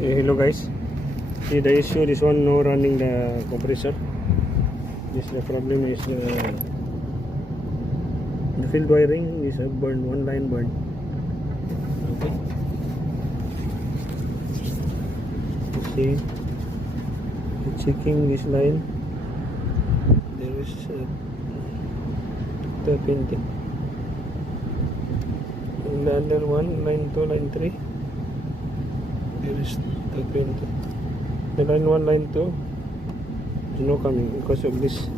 Hello guys, see the issue, this one no running the compressor. This the problem is the field wiring is burned, one line burned. Okay, see, checking this line, there is the painting, and the other one, line 2, line 3, there is the painting. The line 1, line 2 is no coming because of this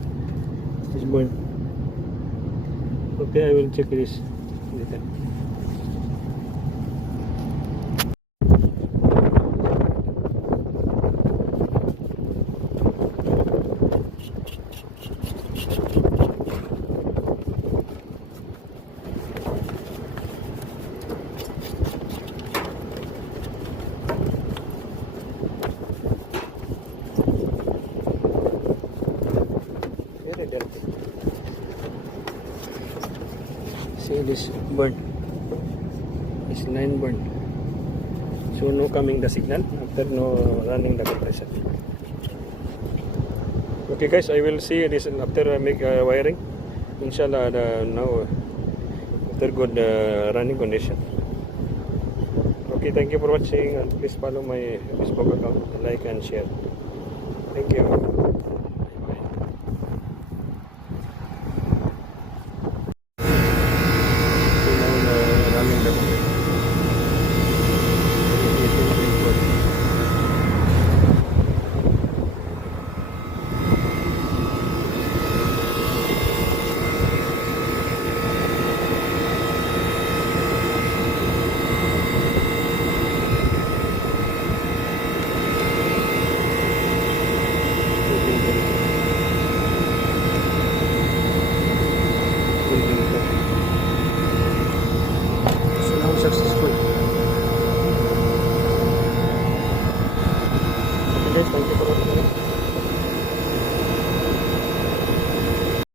is burned. Okay, I will check this later. Very dirty. See this burnt. This line burnt. So no coming the signal after no running the compressor. Okay guys, I will see this after I make wiring. Inshallah now after good running condition. Okay, thank you for watching and please follow my Facebook account, like and share. Thank you. Thank you.